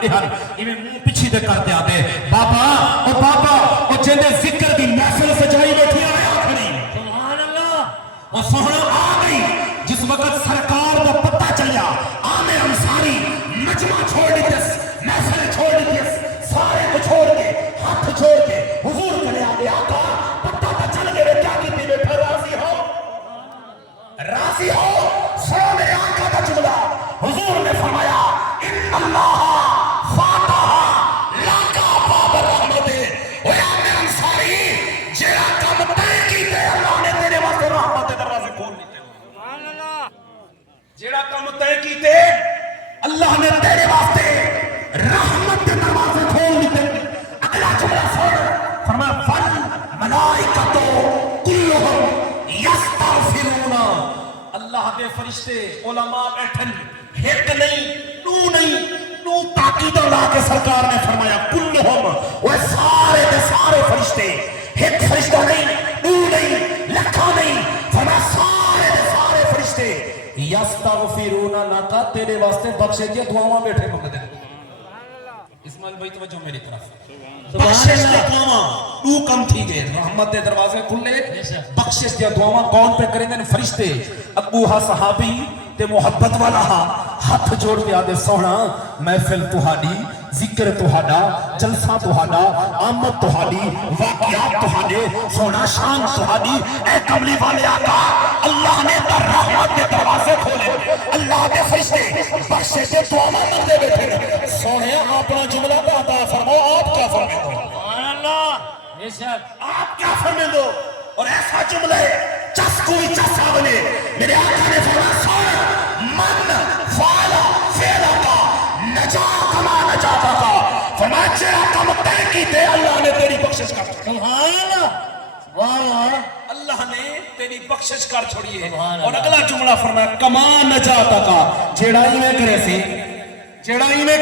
کرتے ہیں ایویں منہ پیچھے دے کرتے آتے بابا او جندے ذکر دی محفل سجائی بیٹھی آئے آخری سبحان اللہ اور سوہنا آ گئی جس وقت سرکار دا پتہ چلیا عامر انصاری مجمع چھوڑ دیتے محفل چھوڑ دیتے سارے کو چھوڑ کے ہاتھ چھوڑ کے حضور کنے آگے آقا پتہ تا چل گئے کیا کی تھی بیٹھا راضی ہو سنو میرے آقا کا جملہ حضور نے فرمایا ان اللہ فاتح لاکا باب الرحمت اے عامر انصاری جیڑا کم تے کیتے اللہ نے تیرے واسطے رحمت دے دروازے کھول دیتے سبحان اللہ جیڑا کم تے کیتے اللہ نے تیرے واسطے رحمت دے دروازے کھول دیتے اگلا جملہ سن فرمایا فل ملائکتو کلہم یستغفرون اللہ دے فرشتے علماء بیٹھن ایک نہیں دو تاکید اللہ کے سرکار نے فرمایا کلہم وہ سارے دے سارے فرشتے ایک فرشتہ نہیں دو نہیں لکھا نہیں فرمایا سارے دے سارے فرشتے یستغفرون لکا تیرے واسطے بخشے جی دعاواں بیٹھے منگتے ہیں اسماعیل بھائی توجہ میری طرف بخشش دے دعاواں تو کم تھی گئے رحمت دے دروازے کھلے بخشش دے دعاواں کون پہ کریں گے فرشتے ابو ہا صحابی تے محبت والا ہاتھ جوڑ کے آدھے سونا محفل تہاڈی ذکر تہاڈا جلسہ تہاڈا آمد تہاڈی واقعات تہاڈے سونا شان تہاڈی اے کملی والے آقا اللہ نے در رحمت کے دروازے کھولے اللہ کے فرشتے بخشش دے دعاواں مانگتے بیٹھے سونے اپنا جملہ کا عطا فرماؤ آپ کیا فرمائیں دو سبحان اللہ بے شک آپ کیا فرمائیں دو اور ایسا جملہ ہے چس کوئی چسا بنے میرے آقا نے فرمایا سونا من فعلا فعلا کا نجا کما نجاتا کا فرمایا چیرا کم تے کی تے اللہ نے تیری بخشش کر سبحان اللہ واہ واہ اللہ نے تیری بخشش کر چھوڑی ہے اور اگلا جملہ فرمایا کما نجاتا کا جیڑا ہی میں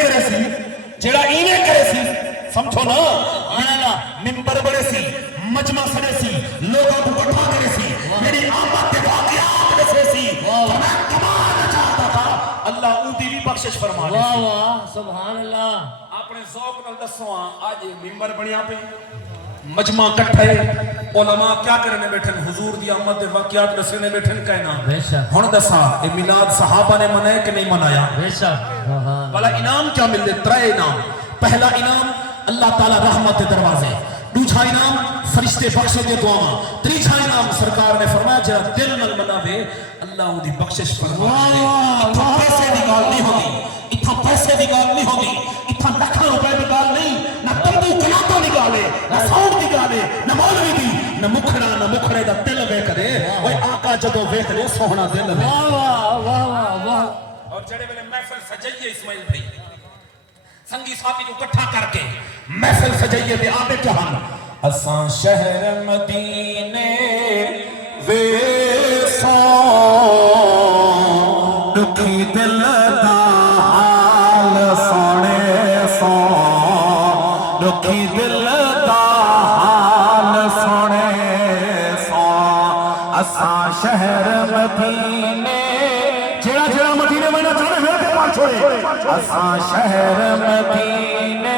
کرے سی سمجھو نا ممبر بڑے سی مجمع سڑے سی لوگوں کو بٹھا کرے سی میری آمد کے واقعات رسے سی فرمایا کما نجاتا کا اللہ اونتی بھی بخشش فرما لے واہ واہ سبحان اللہ اپنے ذوق نال دسو آج ممبر بنیا پہ مجمع کٹھے علماء کیا کرنے بیٹھن حضور دی آمد دے واقعات رسنے بیٹھن کہنا بے شک ہن دسا اے میلاد صحابہ نے منائے کہ نہیں منایا بے شک والا انعام کیا ملے ترے انعام پہلا انعام اللہ تعالی رحمت دے دروازے دوسرا انعام فرشتے بخشے دے دعاواں تیسرا انعام سرکار نے فرمایا جڑا دل نال مناوے اللہ اون دی بخشش فرما دے اتھا پیسے دی گل نہیں ہوندی اتھا پیسے دی گل نہیں ہوندی اتھا لاکھاں روپے دی گل نہیں نہ تمبو کناتا دی گل ہے نہ ساؤنڈ دی گل ہے نہ مولوی دی نہ مکھڑے دا دل ویکھ دے اوے آقا جدوں ویکھ دے سوہنا دل ہے واہ واہ واہ واہ اور جڑے ویلے محفل سجائیے اسماعیل بھائی سنگی ساتھی کو اکٹھا کر کے محفل سجائیے دے آبے جہان اساں شہر مدینے ویسوں دکھی دل دا حال سونے سوں دکھی دل دا حال سونے سوں اساں شہر مدینے جڑا مدینے میں نہ چاہنے میرے کے پاس چھوڑے اساں شہر مدینے